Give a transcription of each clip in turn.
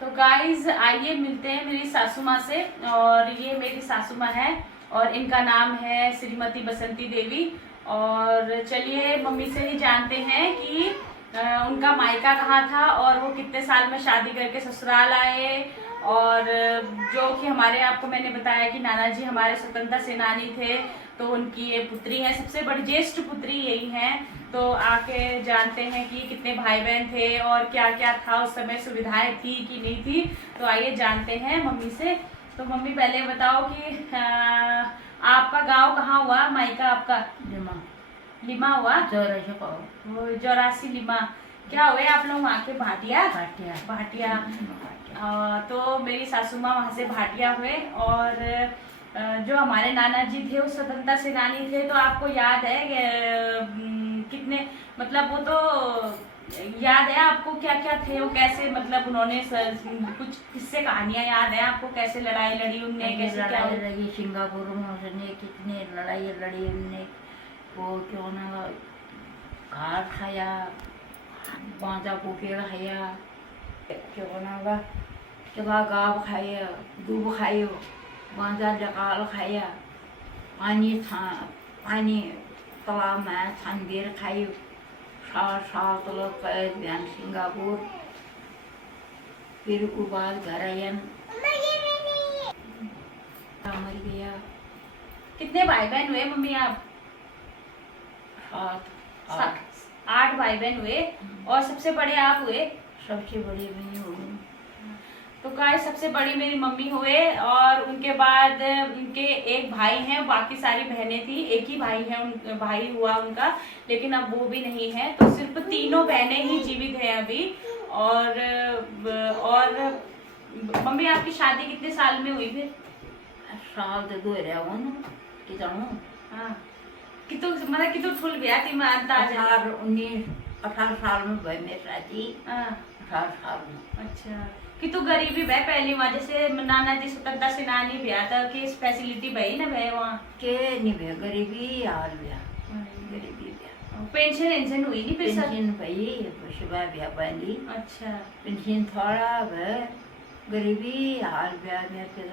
तो गाइज आइए मिलते हैं मेरी सासू माँ से। और ये मेरी सासू माँ है और इनका नाम है श्रीमती बसंती देवी। और चलिए मम्मी से ही जानते हैं कि उनका मायका कहाँ था और वो कितने साल में शादी करके ससुराल आए। और जो कि हमारे आपको मैंने बताया कि नाना जी हमारे स्वतंत्रता सेनानी थे, तो उनकी ये पुत्री है, सबसे बड़ी ज्येष्ठ पुत्री यही है। तो आके जानते हैं कि कितने भाई बहन थे और क्या क्या था उस समय, सुविधाएं थी कि नहीं थी। तो आइए जानते हैं मम्मी से। तो मम्मी पहले बताओ कि आपका गांव कहाँ हुआ, मायका आपका? लिमा लिमा हुआ। चौरासी पाओ वो 84 लिमा। क्या हुए आप लोग वहाँ के? भाटिया। भाटिया भाटिया। तो मेरी सासू माँ वहाँ से भाटिया हुए। और जो हमारे नाना जी थे वो स्वतंत्रता सेनानी थे। तो आपको याद है कितने, मतलब वो तो याद है आपको क्या क्या थे वो, कैसे मतलब उन्होंने कुछ किस्से कहानियां याद है आपको, कैसे लड़ाई लड़ी उनने, कैसे क्या लड़ाई लड़ी सिंगापुर में उसने कितनी लड़ाई लड़ी उनने। वो क्यों ना घाट खाया, बांजा पेड़ खाया, क्यों ना चबा गाव खाया, दूब खायो, बांजा जकाल खाया, पानी पानी तालाब में छानबीर खायो, साल साल तलब कैद बहन सिंगापुर। फिर उसके बाद घर आयन मर गया। कितने भाई बहन हुए मम्मी आप? 8 8 भाई बहन हुए और सबसे बड़े आप हुए। सबसे बड़ी बहन हुई। तो गाइस सबसे बड़ी मेरी मम्मी हुए और उनके बाद उनके एक भाई हैं, बाकी सारी बहनें थी। एक ही भाई है, भाई हुआ उनका, लेकिन अब वो भी नहीं है। तो सिर्फ तीनों बहनें ही जीवित हैं अभी। और मम्मी आपकी शादी कितने साल में हुई फिर? साल तो दो रहा हूँ कि जाऊँ। हाँ, कितो मतलब कितो फुल गया थी मैं अंदाजा। 18 साल में भाई मेरी शादी। हाँ 18 साल में। अच्छा, कि तो गरीबी भाई पहली वहाँ जैसे नाना जी स्वतंत्रता सेनानी भी आता कि फैसिलिटी भाई ना भाई वहाँ के नहीं भैया गरीबी हाल भैया गरीबी भैया। पेंशन वेंशन हुई नहीं फिर सब? पेंशन भाई सुबह भैया बनी। अच्छा, पेंशन थोड़ा भै गरीबी हाल भैया मेरे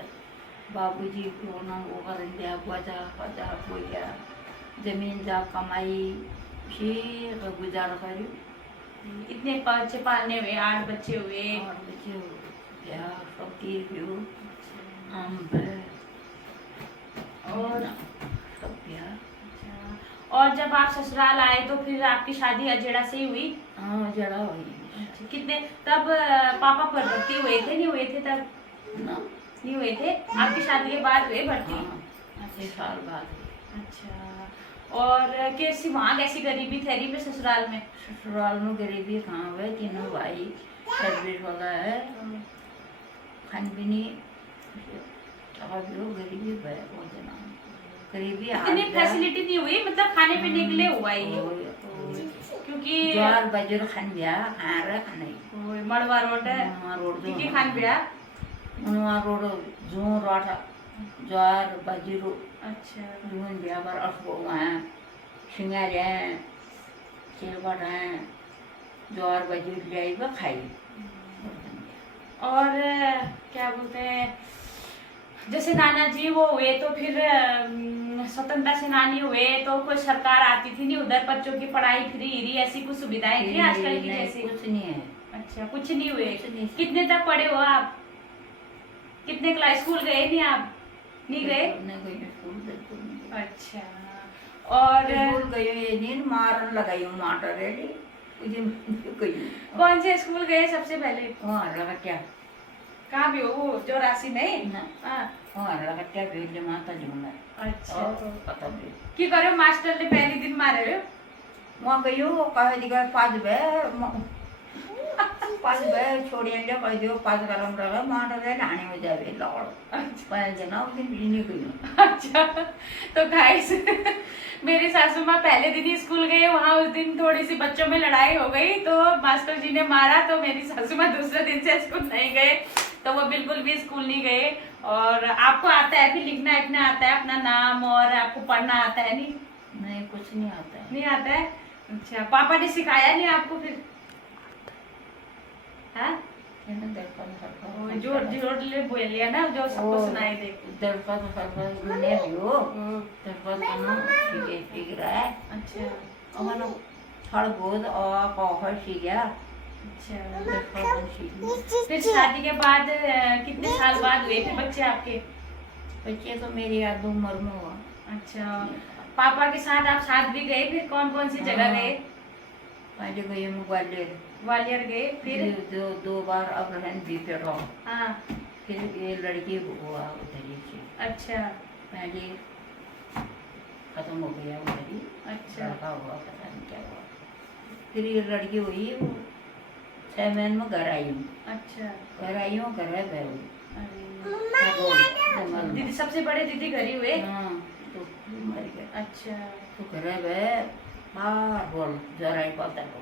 बाबूजी को ना वो कर दिया बजा बजा हो गया, जमीन जा कमाई फिर गुजारा करी। इतने बच्चे पालने हुए, 8 बच्चे हुए। और बच्चे भैया सब तीर भी आम और सब भैया। अच्छा, और जब आप ससुराल आए तो फिर आपकी शादी अजेड़ा से ही हुई? हाँ जड़ा हुई। अच्छा, कितने तब पापा पर भर्ती हुए थे, नहीं हुए थे तब? ना नहीं हुए थे, आपकी शादी के बाद हुए भर्ती? हाँ 6 साल बाद। अच्छा, और कैसी वहाँ कैसी गरीबी ठहरी में ससुराल में? ससुराल में गरीबी कहाँ हुए, तीनों भाई सर्विस वाला है, खान पीनी गरीबी है बहुत जना गरीबी। इतनी फैसिलिटी नहीं हुई, मतलब खाने पीने के लिए हुआ ही क्योंकि ज्वार बाजरा खान दिया खाना खाने मड़वा रोड है, रोड खान बिया उनवा रोड जो रोड ज्वार बाजरो। अच्छा, जून बिया बार अखबो हैं सिंगार हैं सेवट हैं ज्वार बाजरो ले खाई। और क्या बोलते हैं, जैसे नाना जी वो हुए तो फिर स्वतंत्रता सेनानी हुए तो कोई सरकार आती थी नहीं उधर, बच्चों की पढ़ाई फ्री ही ऐसी कुछ सुविधाएं थी आजकल की जैसी? कुछ नहीं है। अच्छा, कुछ नहीं हुए। नहीं। कितने तक पढ़े हो आप? कितने क्लास स्कूल गए नहीं आप? नहीं गए? अच्छा, और स्कूल गए नहीं मार लगाई माटर रेडी कौन से स्कूल गए सबसे पहले? वहाँ लगा क्या कहाँ भी हो वो 84 में? हाँ, वहाँ लगा क्या भेज माता जी में। अच्छा, पता भी की करो मास्टर ने पहले दिन मारे हो? वहाँ गई हो कहे दिखा पाँच बे छोड़िए कह दियो 5 गरम रहा माटर रे ढाने में जावे लौड़। पहले जना उस दिन भी नहीं गई। अच्छा, तो गाइस मेरी सासू माँ पहले दिन ही स्कूल गए, वहाँ उस दिन थोड़ी सी बच्चों में लड़ाई हो गई तो मास्टर जी ने मारा, तो मेरी सासू माँ दूसरे दिन से स्कूल नहीं गए, तो वो बिल्कुल भी स्कूल नहीं गए। और आपको आता है फिर लिखना लिखना आता है अपना नाम, और आपको पढ़ना आता है? नहीं कुछ नहीं आता है। नहीं आता है? अच्छा, पापा ने सिखाया नहीं आपको फिर? हाँ, दर्पण जोर जोर ले बोलिए ना जो सबको सुनाई दे। दरपत सरपत ने हो दरपत कनो सीख रहा है। अच्छा अमन थोड़ा बहुत और कॉफर सीखा। अच्छा। दरपत सीख। फिर शादी के बाद कितने साल बाद हुए थे बच्चे आपके? बच्चे तो मेरी याद उम्र में हुआ। अच्छा, पापा के साथ आप साथ भी गए? फिर कौन कौन सी जगह हाँ। गए? पहले गए हम ग्वालियर। ग्वालियर गए, फिर दो बार अब रहन भी पे रहो। हाँ। फिर ये लड़की हुआ उधर ही से। अच्छा पहले खत्म हो गया उधर ही। अच्छा लड़का हुआ पता नहीं क्या हुआ। फिर ये लड़की हुई वो 6 महीने में घर आई हूँ। अच्छा। घर आई हूँ घर है बहू। अरे, दीदी सबसे बड़े दीदी घर ही हुए? हाँ तो मर गए। अच्छा तो घर है बह बार बोल जरा ही पता हो।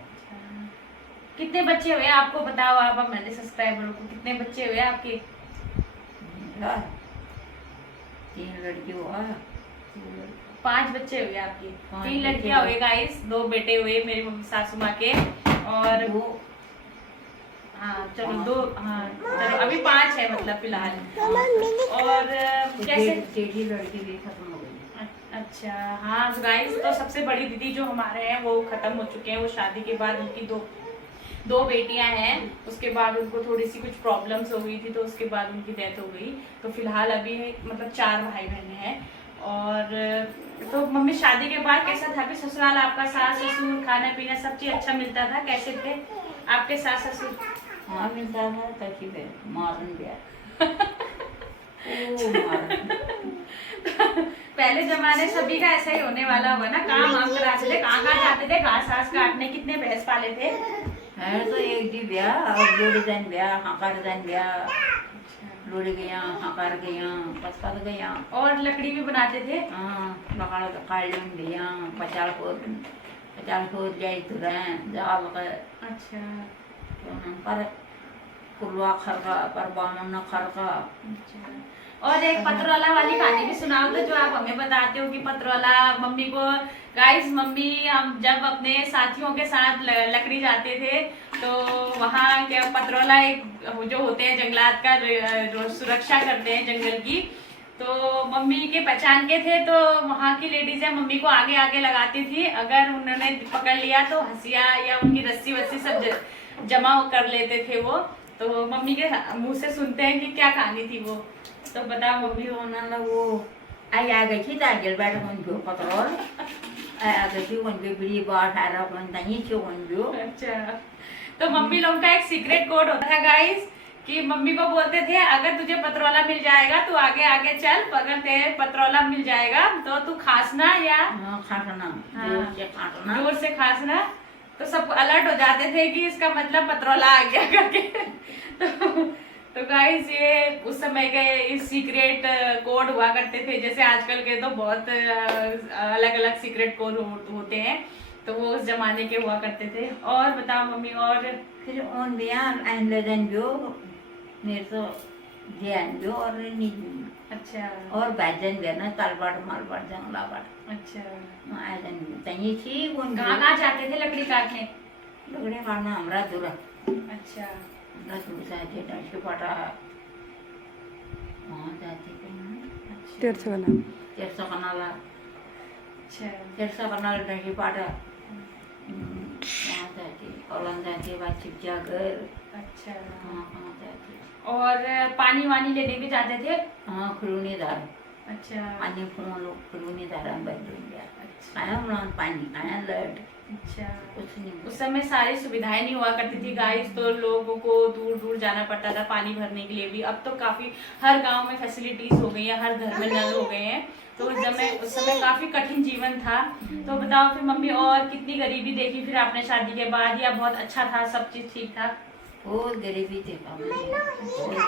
कितने बच्चे हुए आपको बताओ आप, अब मैंने सब्सक्राइबरों को कितने बच्चे हुए आपके? 3 लड़की हुआ। 5 बच्चे हुए आपके? 5 3 बच्चे लड़कियां हुए। हुए गाइस, 2 बेटे हुए मेरी मम्मी सासू माँ के, और वो हाँ चलो 2, हाँ चलो अभी 5 है मतलब फिलहाल। और कैसे? तेरी लड़की भी खत्म हो गई। अच्छा हाँ गाइस, तो सबसे बड़ी दीदी जो हमारे हैं वो खत्म हो चुके हैं। वो शादी के बाद उनकी दो बेटियां हैं, उसके बाद उनको थोड़ी सी कुछ प्रॉब्लम्स हो गई थी तो उसके बाद उनकी डेथ हो गई। तो फिलहाल अभी मतलब 4 भाई बहन हैं। और तो मम्मी शादी के बाद कैसा था? कि ससुराल आपका सास ससुर खाना पीना सब चीज अच्छा मिलता था? कैसे थे आपके सास ससुर? हाँ मिलता था तकी पे मारन गया। पहले जमाने सभी का ऐसा ही होने वाला हुआ ना, काम वाम कराते थे, कहाँ कहाँ जाते थे घास घास काटने, कितने भैंस पाले थे? है तो एक दी ब्याह और लोड़ी जान ब्याह हाकार जान ब्याह लोड़ी गया हाकार गया पसपत गया। और लकड़ी भी बनाते थे? हाँ लकड़ा काटन गया पचाल को जाई तुरंत जाल का। अच्छा पर कुलवा खरका पर बामन खरका। अच्छा। और एक पत्रोला वाली कहानी भी सुनाओ तो, जो आप हमें बताते हो कि पत्रोला मम्मी को। गाइस मम्मी हम जब अपने साथियों के साथ लकड़ी जाते थे तो वहाँ क्या पत्रोला एक जो होते हैं जंगलात का सुरक्षा करते हैं जंगल की, तो मम्मी के पहचान के थे तो वहाँ की लेडीज है मम्मी को आगे आगे लगाती थी। अगर उन्होंने पकड़ लिया तो हंसिया या उनकी रस्सी वस्सी सब जमा कर लेते थे वो। तो मम्मी के मुंह से सुनते हैं कि क्या कहानी थी वो, तो बताओ मम्मी। उन्होंने वो आई आ गई थी तागिल बैठ उनको पत्रोल आई आ गई थी उनके बड़ी बात आ रहा उन तनी से उनको। अच्छा, तो मम्मी लोग का एक सीक्रेट कोड होता था गाइस कि मम्मी को बोलते थे अगर तुझे पत्रोला मिल जाएगा तो आगे आगे चल, अगर तेरे पत्रोला मिल जाएगा तो तू खांसना या खाटना हाँ, जोर से खाटना जोर से खांसना। तो सब अलर्ट हो जाते थे कि इसका मतलब पत्रोला आ गया करके। तो गाइस ये उस समय के इस सीक्रेट कोड हुआ करते थे, जैसे आजकल के तो बहुत अलग अलग सीक्रेट कोड होते हैं, तो वो उस जमाने के हुआ करते थे। और बताओ मम्मी। और फिर उन बयान अहले दिन जो मेरे तो ध्यान जो और नहीं। अच्छा और बैजन भी ना तलबाट मालबाट जंगला बाट। अच्छा आजन तनी छी उन कहाँ जाते थे लकड़ी काटने? लकड़ी काटना हमरा दूर अच्छा हमरा दूर जाते डांस पाटा वहाँ जाते थे। तेरसो कनाला अच्छा 1300 कनाला डांस पाटा वहाँ जाते औलन जाते बाद चिपचा घर अच्छा। वहाँ जाते। और पानी वानी लेने भी जाते थे? हाँ खुलूनी दार अच्छा पानी लोग खुलूनी दार बदलून गया अच्छा आया हम पानी आया लट अच्छा। कुछ नहीं उस समय सारी सुविधाएं नहीं हुआ करती थी गाइस, तो लोगों को दूर दूर जाना पड़ता था पानी भरने के लिए भी। अब तो काफी हर गांव में फैसिलिटीज हो गई है, हर घर में नल हो गए हैं। तो उस समय काफी कठिन जीवन था। तो बताओ फिर मम्मी, और कितनी गरीबी देखी फिर आपने शादी के बाद, या बहुत अच्छा था सब चीज ठीक था? बहुत गरीबी थी बहुत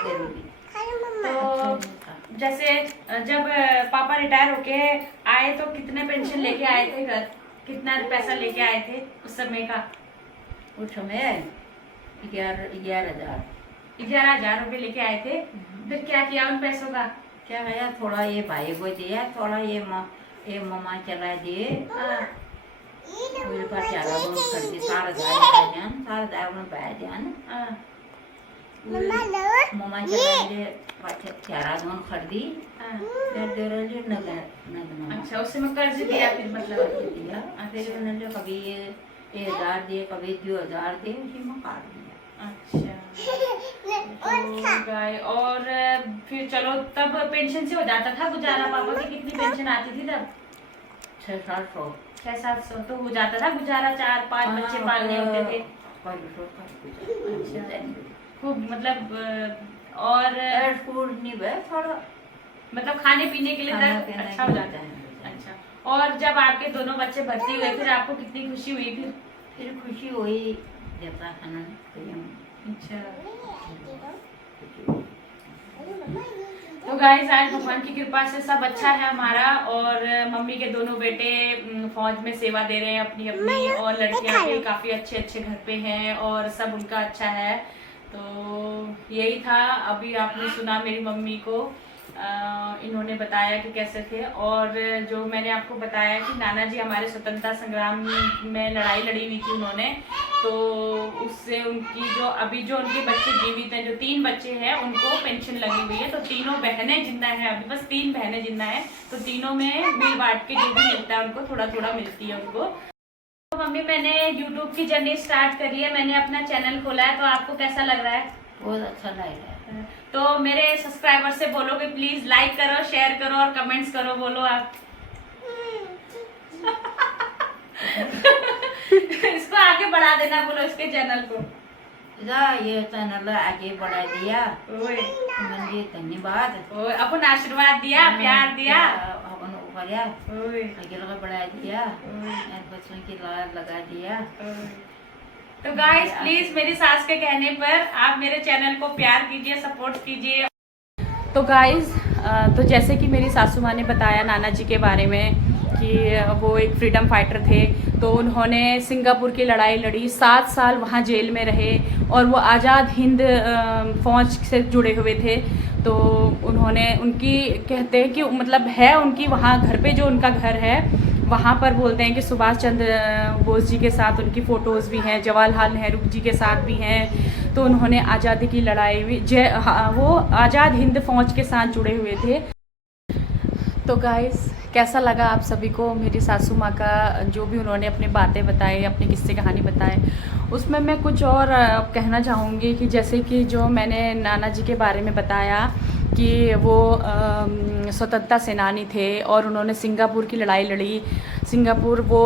गरीबी। तो जैसे जब पापा रिटायर होके आए तो कितने पेंशन लेके आए थे घर? कितना पैसा लेके आए थे उस समय का? उस समय 11,000 11,000 रुपये लेके आए थे। फिर क्या किया उन पैसों का? क्या गया थोड़ा ये भाई को दिया, थोड़ा ये मम्मा चला दिए। मेरे पास 4,000 कर दी 4,000 में भाई जान हाँ। मम्मा चला पाचे चारा दोन खरीदी हाँ। फिर दे रहे नग अच्छा, उससे मैं कर्ज दिया फिर मतलब दिया फिर उन्होंने कभी 1000 दिए कभी 2000 दिए उसी में काट दिया। अच्छा तो गाय और फिर चलो तब पेंशन से हो जाता था गुजारा। पापा की कितनी पेंशन आती थी तब? 600-700 600-700 तो हो जाता था गुजारा। 4-5 बच्चे पालने होते थे। अच्छा खूब मतलब और स्कूल नहीं बे थोड़ा मतलब खाने पीने के लिए तक अच्छा हो जाता है। अच्छा और जब आपके दोनों बच्चे भर्ती हुए फिर आपको कितनी खुशी हुई? फिर खुशी हुई देता खाना। अच्छा तो गाइस आज भगवान की कृपा से सब अच्छा है हमारा। और मम्मी के दोनों बेटे फौज में सेवा दे रहे हैं अपनी अपनी, और लड़कियां भी काफी अच्छे अच्छे घर पे हैं और सब उनका अच्छा है। तो यही था। अभी आपने सुना मेरी मम्मी को इन्होंने बताया कि कैसे थे। और जो मैंने आपको बताया कि नाना जी हमारे स्वतंत्रता संग्राम में लड़ाई लड़ी हुई थी उन्होंने, तो उससे उनकी जो अभी जो उनके बच्चे जीवित हैं, जो 3 बच्चे हैं उनको पेंशन लगी हुई है। तो तीनों बहनें जिंदा हैं, अभी बस 3 बहनें जिंदा हैं। तो तीनों में मिल बांट के जो भी मिलता है उनको थोड़ा थोड़ा मिलती है उनको। तो मम्मी मैंने YouTube की जर्नी स्टार्ट करी है, मैंने अपना चैनल खोला है, तो आपको कैसा लग रहा है? बहुत अच्छा लग रहा है। तो मेरे सब्सक्राइबर से बोलो कि प्लीज लाइक करो, शेयर करो और कमेंट्स करो। बोलो आप। इसको आगे बढ़ा देना, बोलो इसके चैनल को। ये चैनल आगे बढ़ा दिया, ओए धन्यवाद। ओए अपन आशीर्वाद दिया, प्यार दिया, अपन ऊपर आगे लगा बढ़ा दिया, बच्चों की लाल लगा दिया। तो गाइस प्लीज मेरी सास के कहने पर आप मेरे चैनल को प्यार कीजिए, सपोर्ट कीजिए। तो गाइस तो जैसे कि मेरी सासू माँ ने बताया नाना जी के बारे में कि वो एक फ्रीडम फाइटर थे। तो उन्होंने सिंगापुर की लड़ाई लड़ी, 7 साल वहाँ जेल में रहे और वो आज़ाद हिंद फौज से जुड़े हुए थे। तो उन्होंने उनकी कहते हैं कि मतलब है उनकी वहाँ घर पे जो उनका घर है वहाँ पर बोलते हैं कि सुभाष चंद्र बोस जी के साथ उनकी फ़ोटोज़ भी हैं, जवाहरलाल नेहरू जी के साथ भी हैं। तो उन्होंने आज़ादी की लड़ाई में वो आज़ाद हिंद फौज के साथ जुड़े हुए थे। तो गाइस कैसा लगा आप सभी को मेरी सासू माँ का जो भी उन्होंने अपनी बातें बताई, अपनी किस्से कहानी बताए, उसमें मैं कुछ और कहना चाहूँगी कि जैसे कि जो मैंने नाना जी के बारे में बताया कि वो स्वतंत्रता सेनानी थे और उन्होंने सिंगापुर की लड़ाई लड़ी। सिंगापुर वो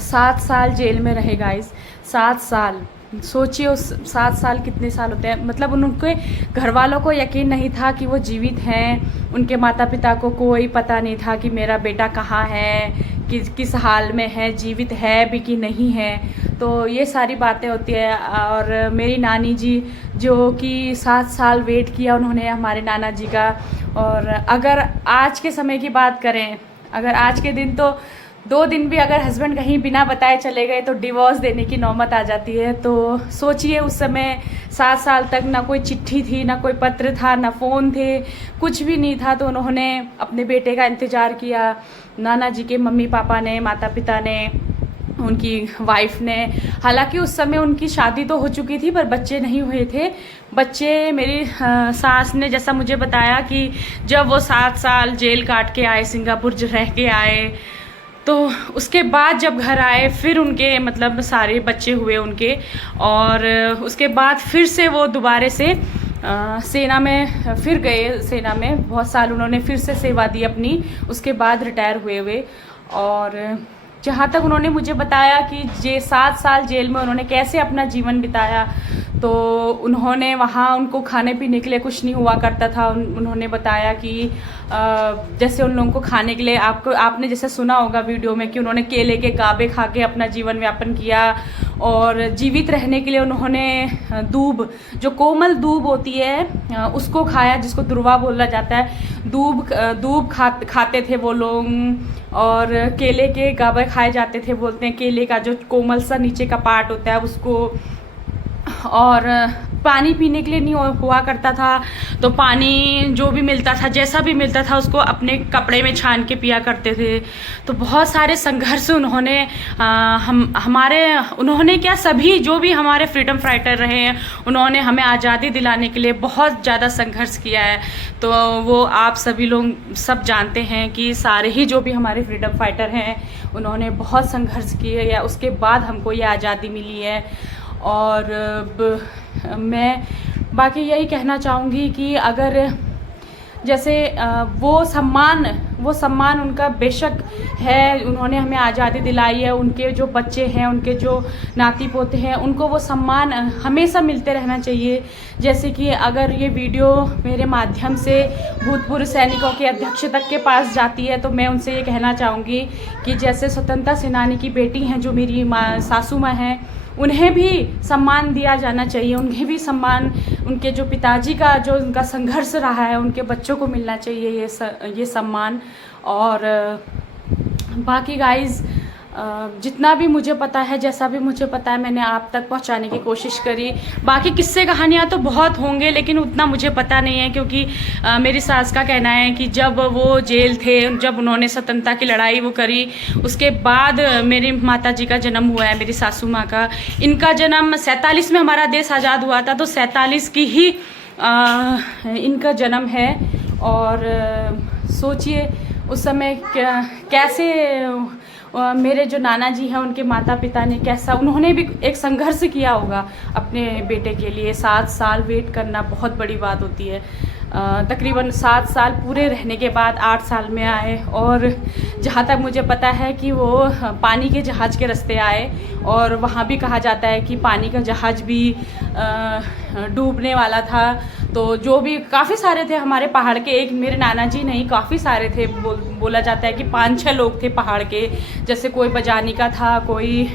7 साल जेल में रहे गाइस, 7 साल। सोचिए उस 7 साल कितने साल होते हैं। मतलब उनके घर वालों को यकीन नहीं था कि वो जीवित हैं। उनके माता पिता को कोई पता नहीं था कि मेरा बेटा कहाँ है, किस हाल में है, जीवित है भी कि नहीं है। तो ये सारी बातें होती है। और मेरी नानी जी जो कि 7 साल वेट किया उन्होंने हमारे नाना जी का। और अगर आज के समय की बात करें, अगर आज के दिन तो 2 दिन भी अगर हस्बैंड कहीं बिना बताए चले गए तो डिवोर्स देने की नौबत आ जाती है। तो सोचिए उस समय 7 साल तक ना कोई चिट्ठी थी, ना कोई पत्र था, ना फ़ोन थे, कुछ भी नहीं था। तो उन्होंने अपने बेटे का इंतज़ार किया। नाना जी के मम्मी पापा ने, माता पिता ने, उनकी वाइफ ने। हालांकि उस समय उनकी शादी तो हो चुकी थी पर बच्चे नहीं हुए थे। बच्चे मेरी सास ने जैसा मुझे बताया कि जब वो 7 साल जेल काट के आए, सिंगापुर रह के आए, तो उसके बाद जब घर आए फिर उनके मतलब सारे बच्चे हुए उनके। और उसके बाद फिर से वो दोबारा से सेना में फिर गए। सेना में बहुत साल उन्होंने फिर से सेवा दी अपनी, उसके बाद रिटायर हुए। और जहाँ तक उन्होंने मुझे बताया कि 7 साल जेल में उन्होंने कैसे अपना जीवन बिताया, तो उन्होंने वहाँ उनको खाने पीने के लिए कुछ नहीं हुआ करता था। उन्होंने बताया कि जैसे उन लोगों को खाने के लिए आपने जैसे सुना होगा वीडियो में कि उन्होंने केले के गाबे खा के अपना जीवन यापन किया। और जीवित रहने के लिए उन्होंने दूब, जो कोमल दूब होती है उसको खाया, जिसको दुर्वा बोला जाता है। दूब खाते थे वो लोग। और केले के गाबे खाए जाते थे, बोलते हैं केले का जो कोमल सा नीचे का पार्ट होता है उसको। और पानी पीने के लिए नहीं हुआ करता था, तो पानी जो भी मिलता था, जैसा भी मिलता था, उसको अपने कपड़े में छान के पिया करते थे। तो बहुत सारे संघर्ष उन्होंने उन्होंने क्या, सभी जो भी हमारे फ्रीडम फाइटर रहे हैं, उन्होंने हमें आज़ादी दिलाने के लिए बहुत ज़्यादा संघर्ष किया है। तो वो आप सभी लोग सब जानते हैं कि सारे ही जो भी हमारे फ्रीडम फाइटर हैं, उन्होंने बहुत संघर्ष किए, या उसके बाद हमको ये आज़ादी मिली है। और मैं बाकी यही कहना चाहूँगी कि अगर जैसे वो सम्मान उनका बेशक है, उन्होंने हमें आज़ादी दिलाई है, उनके जो बच्चे हैं, उनके जो नाती पोते हैं, उनको वो सम्मान हमेशा मिलते रहना चाहिए। जैसे कि अगर ये वीडियो मेरे माध्यम से भूतपूर्व सैनिकों के अध्यक्ष तक के पास जाती है, तो मैं उनसे ये कहना चाहूँगी कि जैसे स्वतंत्रता सेनानी की बेटी हैं जो मेरी सासू माँ हैं, उन्हें भी सम्मान दिया जाना चाहिए, उन्हें भी सम्मान, उनके जो पिताजी का जो उनका संघर्ष रहा है, उनके बच्चों को मिलना चाहिए ये सम्मान। और बाकी गाइज़, जितना भी मुझे पता है, जैसा भी मुझे पता है, मैंने आप तक पहुंचाने की कोशिश करी। बाकी किस्से कहानियाँ तो बहुत होंगे, लेकिन उतना मुझे पता नहीं है, क्योंकि मेरी सास का कहना है कि जब वो जेल थे, जब उन्होंने स्वतंत्रता की लड़ाई वो करी, उसके बाद मेरी माताजी का जन्म हुआ है, मेरी सासू माँ का। इनका जन्म 47 में हमारा देश आज़ाद हुआ था, तो 47 की ही इनका जन्म है। और सोचिए उस समय कैसे मेरे जो नाना जी हैं, उनके माता पिता ने कैसा, उन्होंने भी एक संघर्ष किया होगा अपने बेटे के लिए। 7 साल वेट करना बहुत बड़ी बात होती है। तकरीबन 7 साल पूरे रहने के बाद 8 साल में आए, और जहाँ तक मुझे पता है कि वो पानी के जहाज़ के रास्ते आए, और वहाँ भी कहा जाता है कि पानी का जहाज़ भी डूबने वाला था। तो जो भी काफ़ी सारे थे हमारे पहाड़ के, एक मेरे नाना जी नहीं, काफ़ी सारे थे। बोला जाता है कि 5-6 लोग थे पहाड़ के, जैसे कोई बजानी का था, कोई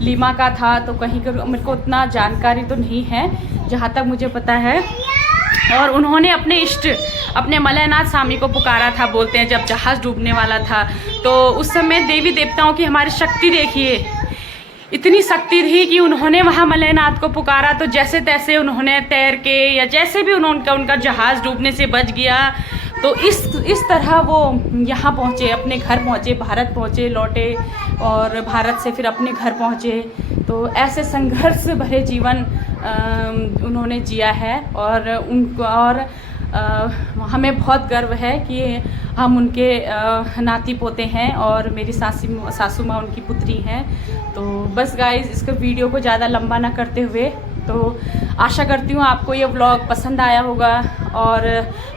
लीमा का था, तो कहीं का मेरे को उतना जानकारी तो नहीं है, जहाँ तक मुझे पता है। और उन्होंने अपने इष्ट, अपने मलयनाथ स्वामी को पुकारा था, बोलते हैं, जब जहाज़ डूबने वाला था। तो उस समय देवी देवताओं की हमारी शक्ति देखिए, इतनी शक्ति थी कि उन्होंने वहाँ मलयनाथ को पुकारा, तो जैसे तैसे उन्होंने तैर के, या जैसे भी उनका जहाज़ डूबने से बच गया। तो इस तरह वो यहाँ पहुँचे, अपने घर पहुँचे, भारत पहुँचे, लौटे, और भारत से फिर अपने घर पहुँचे। तो ऐसे संघर्ष भरे जीवन उन्होंने जिया है, और हमें बहुत गर्व है कि हम उनके नाती पोते हैं, और मेरी सासू माँ उनकी पुत्री हैं। तो बस गाइस, इसका वीडियो को ज़्यादा लंबा ना करते हुए, तो आशा करती हूँ आपको ये व्लॉग पसंद आया होगा, और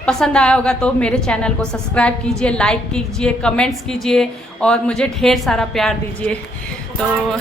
पसंद आया होगा तो मेरे चैनल को सब्सक्राइब कीजिए, लाइक कीजिए, कमेंट्स कीजिए, और मुझे ढेर सारा प्यार दीजिए। तो